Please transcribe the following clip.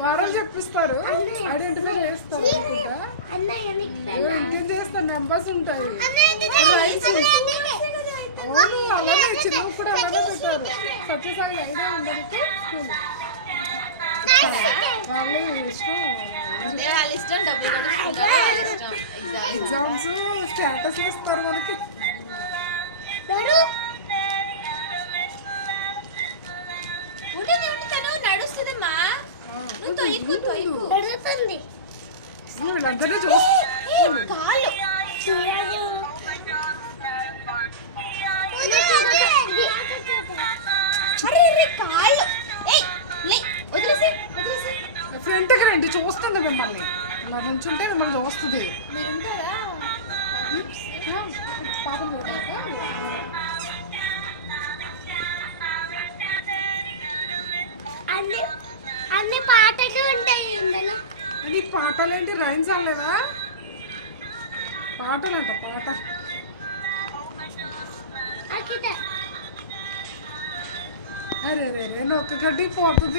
వారాలు చెప్పిస్తారు, ఐడెంటిఫై చేస్తారు అనుకుంటా. ఇంకేం చేస్తారు, నెంబర్స్ ఉంటాయి. అవును, అలానే చిన్న కూడా అలానే పెట్టారు. సత్యసాయి ఐడియా ఉండదు స్కూల్. వాళ్ళ ఇష్టం, ఎగ్జామ్స్ స్టేటస్ ఇస్తారు మనకి. నడుస్తుందమ్మా, వీళ్ళందరినీ చూస్తారు. ఫ్రంట్కి రండి, చూస్తుంది మిమ్మల్ని. ఇలా నుంచుంటే మిమ్మల్ని చూస్తుంది. పాపం అన్ని పాటలు ఉంటాయి. అది పాటలు ఏంటి, రైన్స్ అనలేదా? పాటలు అంట, పాట. అరే రే రే, నొక్క గడ్డి పోతుంది.